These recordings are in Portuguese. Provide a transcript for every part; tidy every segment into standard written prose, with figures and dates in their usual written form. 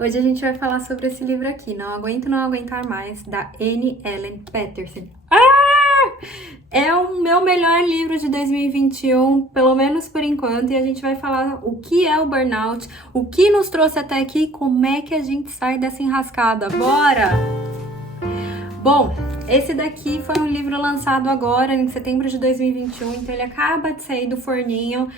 Hoje a gente vai falar sobre esse livro aqui, Não Aguento Não Aguentar Mais, da Anne Ellen Patterson. É o meu melhor livro de 2021, pelo menos por enquanto, e a gente vai falar o que é o burnout, o que nos trouxe até aqui e como é que a gente sai dessa enrascada. Bora! Bom, esse daqui foi um livro lançado agora, em setembro de 2021, então ele acaba de sair do forninho.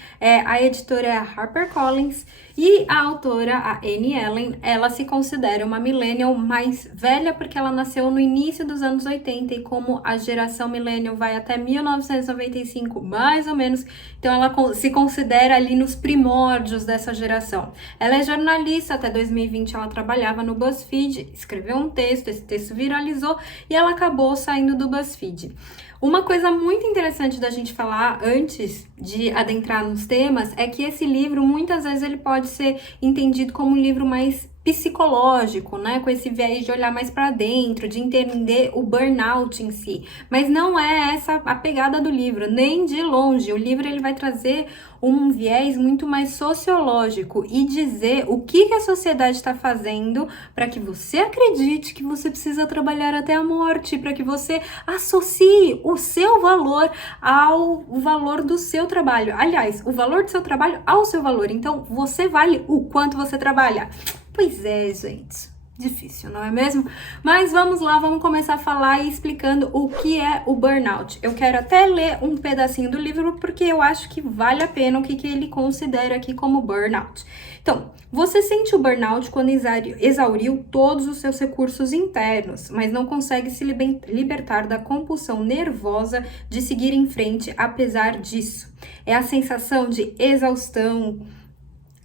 A editora é a HarperCollins e a autora, a Anne Ellen, ela se considera uma millennial mais velha porque ela nasceu no início dos anos 80 e como a geração millennial vai até 1995, mais ou menos, então ela se considera ali nos primórdios dessa geração. Ela é jornalista, até 2020 ela trabalhava no BuzzFeed, escreveu um texto, esse texto viralizou e ela acabou saindo do BuzzFeed. Uma coisa muito interessante da gente falar antes de adentrar nos temas é que esse livro, muitas vezes, ele pode ser entendido como um livro mais psicológico, né? Com esse viés de olhar mais para dentro, de entender o burnout em si. Mas não é essa a pegada do livro, nem de longe. O livro ele vai trazer um viés muito mais sociológico e dizer o que a sociedade está fazendo para que você acredite que você precisa trabalhar até a morte, para que você associe o seu valor ao valor do seu trabalho. Aliás, o valor do seu trabalho ao seu valor. Então, você vale o quanto você trabalha. Pois é, gente. Difícil, não é mesmo? Mas vamos lá, vamos começar a falar e explicando o que é o burnout. Eu quero até ler um pedacinho do livro porque eu acho que vale a pena o que ele considera aqui como burnout. Então, você sente o burnout quando exauriu todos os seus recursos internos, mas não consegue se libertar da compulsão nervosa de seguir em frente apesar disso. É a sensação de exaustão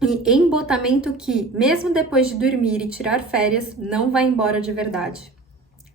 e embotamento que, mesmo depois de dormir e tirar férias, não vai embora de verdade.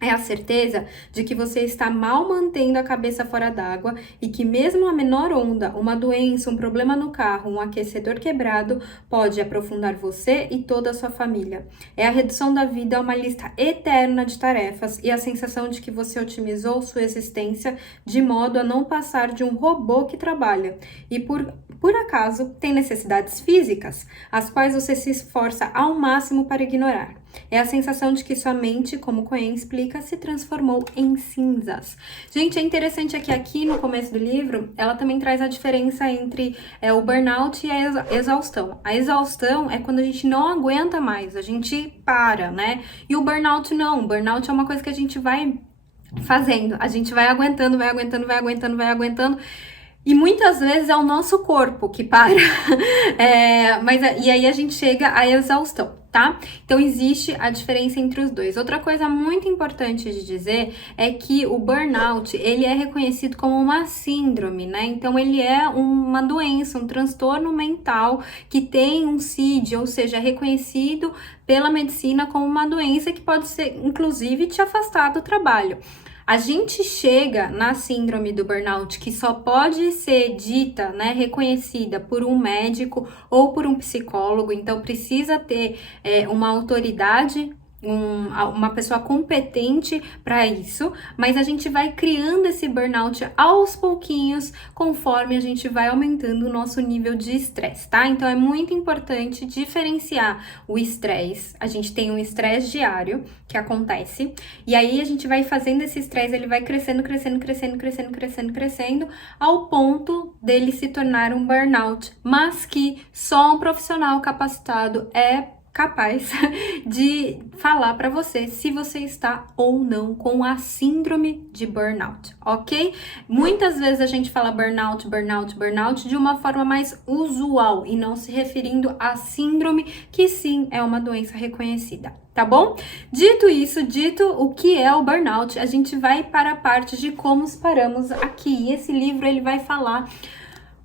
É a certeza de que você está mal mantendo a cabeça fora d'água e que mesmo a menor onda, uma doença, um problema no carro, um aquecedor quebrado, pode aprofundar você e toda a sua família. É a redução da vida a uma lista eterna de tarefas e a sensação de que você otimizou sua existência de modo a não passar de um robô que trabalha e por acaso tem necessidades físicas, as quais você se esforça ao máximo para ignorar. É a sensação de que sua mente, como Cohen explica, se transformou em cinzas. Gente, é interessante que aqui no começo do livro, ela também traz a diferença entre o burnout e a exaustão. A exaustão é quando a gente não aguenta mais, a gente para, né? E o burnout não. O burnout é uma coisa que a gente vai fazendo. A gente vai aguentando, vai aguentando, vai aguentando, vai aguentando. E muitas vezes é o nosso corpo que para. E aí a gente chega à exaustão, tá? Então existe a diferença entre os dois. Outra coisa muito importante de dizer é que o burnout, ele é reconhecido como uma síndrome, né? Então ele é uma doença, um transtorno mental que tem um CID, ou seja, é reconhecido pela medicina como uma doença que pode ser, inclusive, te afastar do trabalho. A gente chega na síndrome do burnout que só pode ser dita, né, reconhecida por um médico ou por um psicólogo, então precisa ter uma autoridade, uma pessoa competente para isso, mas a gente vai criando esse burnout aos pouquinhos, conforme a gente vai aumentando o nosso nível de estresse, tá? Então é muito importante diferenciar o estresse. A gente tem um estresse diário que acontece, e aí a gente vai fazendo esse estresse, ele vai crescendo, crescendo, crescendo, crescendo, crescendo, crescendo, ao ponto dele se tornar um burnout, mas que só um profissional capacitado é capaz de falar para você se você está ou não com a síndrome de burnout, ok? Muitas vezes a gente fala burnout, burnout, burnout de uma forma mais usual e não se referindo à síndrome, que sim é uma doença reconhecida, tá bom? Dito isso, dito o que é o burnout, a gente vai para a parte de como nos paramos aqui. Esse livro ele vai falar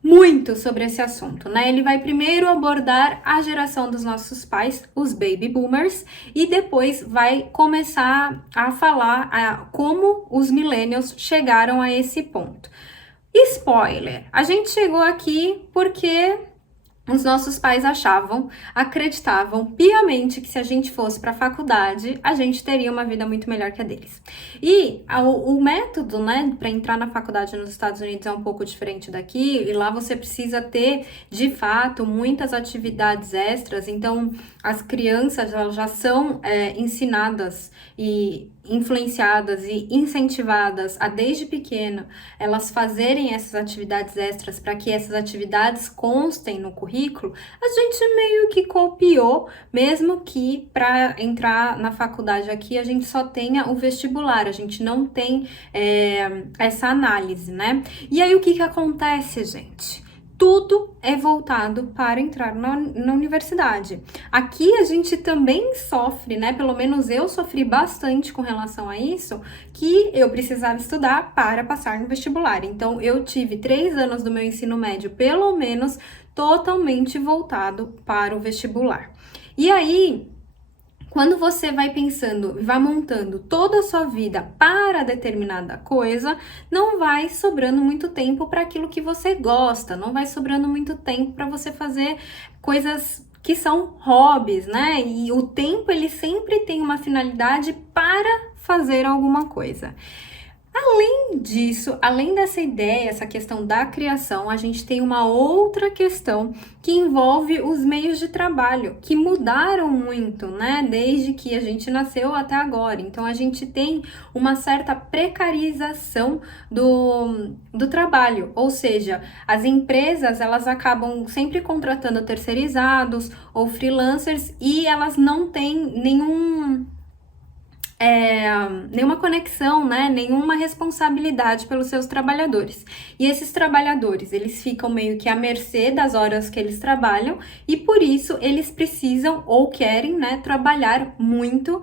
muito sobre esse assunto, né? Ele vai primeiro abordar a geração dos nossos pais, os baby boomers, e depois vai começar a falar como os millennials chegaram a esse ponto. Spoiler, a gente chegou aqui porque os nossos pais acreditavam piamente que se a gente fosse para a faculdade, a gente teria uma vida muito melhor que a deles. E o método, né, para entrar na faculdade nos Estados Unidos é um pouco diferente daqui, e lá você precisa ter, de fato, muitas atividades extras, então as crianças elas já são ensinadas e influenciadas e incentivadas a desde pequena elas fazerem essas atividades extras para que essas atividades constem no currículo, a gente meio que copiou, mesmo que para entrar na faculdade aqui a gente só tenha o vestibular, a gente não tem essa análise, né? E aí o que acontece, gente? Tudo é voltado para entrar na universidade. Aqui a gente também sofre, né? Pelo menos eu sofri bastante com relação a isso, que eu precisava estudar para passar no vestibular. Então, eu tive 3 anos do meu ensino médio, pelo menos, totalmente voltado para o vestibular. E aí, quando você vai pensando, vai montando toda a sua vida para determinada coisa, não vai sobrando muito tempo para aquilo que você gosta, não vai sobrando muito tempo para você fazer coisas que são hobbies, né? E o tempo, ele sempre tem uma finalidade para fazer alguma coisa. Além disso, além dessa ideia, essa questão da criação, a gente tem uma outra questão que envolve os meios de trabalho, que mudaram muito, né, desde que a gente nasceu até agora. Então, a gente tem uma certa precarização do trabalho, ou seja, as empresas, elas acabam sempre contratando terceirizados ou freelancers e elas não têm nenhuma conexão, né, nenhuma responsabilidade pelos seus trabalhadores. E esses trabalhadores, eles ficam meio que à mercê das horas que eles trabalham e por isso eles precisam ou querem, né, trabalhar muito,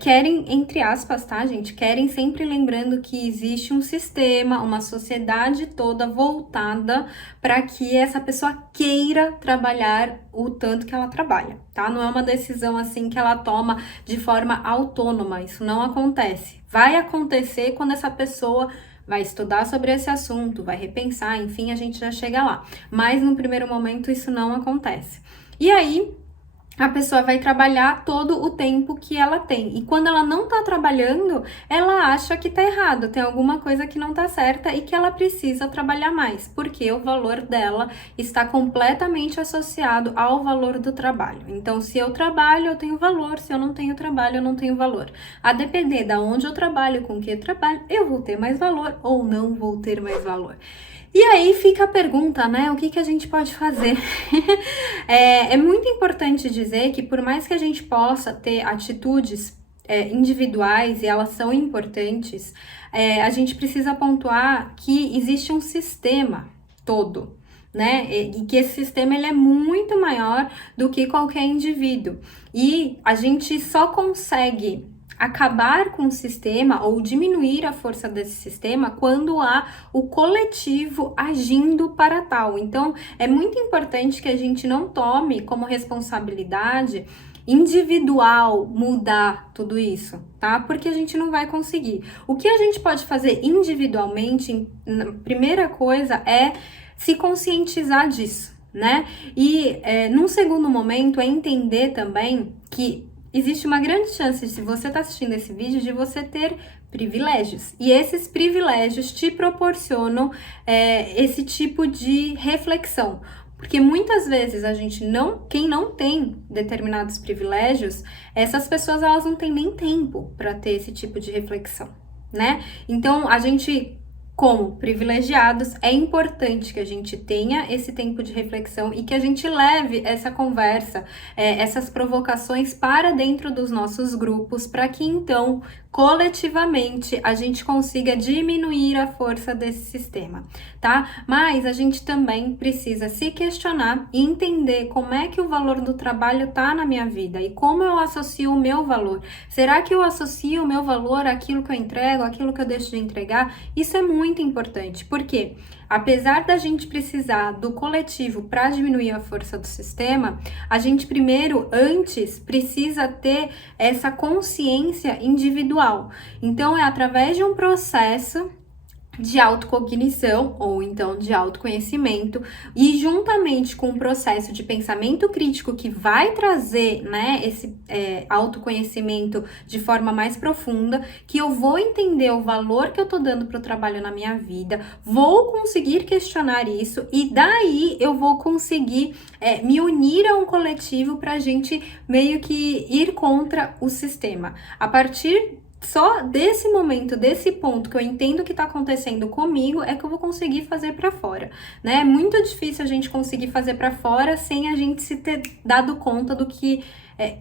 querem, entre aspas, tá, gente? Querem sempre lembrando que existe um sistema, uma sociedade toda voltada para que essa pessoa queira trabalhar o tanto que ela trabalha, tá? Não é uma decisão assim que ela toma de forma autônoma, isso não acontece. Vai acontecer quando essa pessoa vai estudar sobre esse assunto, vai repensar, enfim, a gente já chega lá. Mas no primeiro momento isso não acontece. E aí, a pessoa vai trabalhar todo o tempo que ela tem. E quando ela não tá trabalhando, ela acha que tá errado, tem alguma coisa que não tá certa e que ela precisa trabalhar mais, porque o valor dela está completamente associado ao valor do trabalho. Então, se eu trabalho, eu tenho valor, se eu não tenho trabalho, eu não tenho valor. A depender de onde eu trabalho, com que eu trabalho, eu vou ter mais valor ou não vou ter mais valor. E aí fica a pergunta, né? O que a gente pode fazer? É muito importante dizer que por mais que a gente possa ter atitudes individuais e elas são importantes, a gente precisa pontuar que existe um sistema todo, né? E que esse sistema ele é muito maior do que qualquer indivíduo. E a gente só consegue acabar com o sistema ou diminuir a força desse sistema quando há o coletivo agindo para tal. Então, é muito importante que a gente não tome como responsabilidade individual mudar tudo isso, tá? Porque a gente não vai conseguir. O que a gente pode fazer individualmente, a primeira coisa é se conscientizar disso, né? E num segundo momento é entender também que existe uma grande chance, se você está assistindo esse vídeo, de você ter privilégios. E esses privilégios te proporcionam esse tipo de reflexão. Porque muitas vezes quem não tem determinados privilégios, essas pessoas elas não têm nem tempo para ter esse tipo de reflexão, né? Então, a gente, como privilegiados, é importante que a gente tenha esse tempo de reflexão e que a gente leve essa conversa, essas provocações para dentro dos nossos grupos, para que então, coletivamente, a gente consiga diminuir a força desse sistema, tá? Mas a gente também precisa se questionar e entender como é que o valor do trabalho tá na minha vida e como eu associo o meu valor. Será que eu associo o meu valor àquilo que eu entrego, àquilo que eu deixo de entregar? Isso é muito importante, porque apesar da gente precisar do coletivo para diminuir a força do sistema, a gente primeiro, antes, precisa ter essa consciência individual. Então, é através de um processo de autocognição ou então de autoconhecimento, e juntamente com o processo de pensamento crítico que vai trazer, né, esse autoconhecimento de forma mais profunda, que eu vou entender o valor que eu tô dando para o trabalho na minha vida, vou conseguir questionar isso e daí eu vou conseguir me unir a um coletivo para a gente meio que ir contra o sistema. A partir só desse momento, desse ponto que eu entendo o que tá acontecendo comigo, é que eu vou conseguir fazer para fora, né? É muito difícil a gente conseguir fazer para fora sem a gente se ter dado conta do que,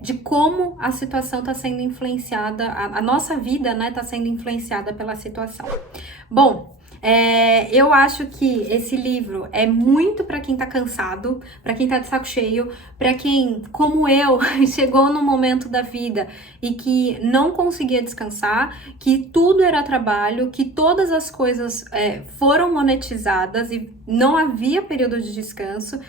de como a situação tá sendo influenciada, a nossa vida, né, tá sendo influenciada pela situação. Bom, eu acho que esse livro é muito para quem tá cansado, para quem tá de saco cheio, para quem, como eu, chegou no momento da vida e que não conseguia descansar, que tudo era trabalho, que todas as coisas foram monetizadas e não havia período de descanso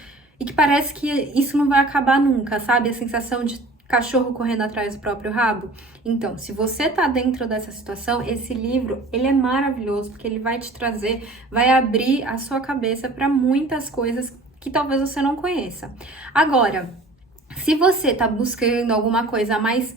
e que parece que isso não vai acabar nunca, sabe? A sensação de cachorro correndo atrás do próprio rabo. Então, se você tá dentro dessa situação, esse livro, ele é maravilhoso, porque ele vai te trazer, vai abrir a sua cabeça para muitas coisas que talvez você não conheça. Agora, se você tá buscando alguma coisa mais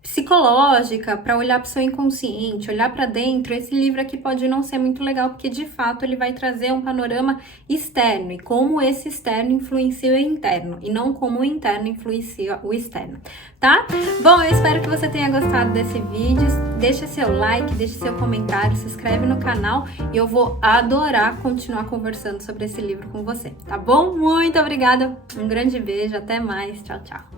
psicológica, para olhar para o seu inconsciente, olhar para dentro, esse livro aqui pode não ser muito legal, porque de fato ele vai trazer um panorama externo e como esse externo influencia o interno e não como o interno influencia o externo, tá? Bom, eu espero que você tenha gostado desse vídeo. Deixa seu like, deixa seu comentário, se inscreve no canal e eu vou adorar continuar conversando sobre esse livro com você, tá bom? Muito obrigada, um grande beijo, até mais, tchau, tchau!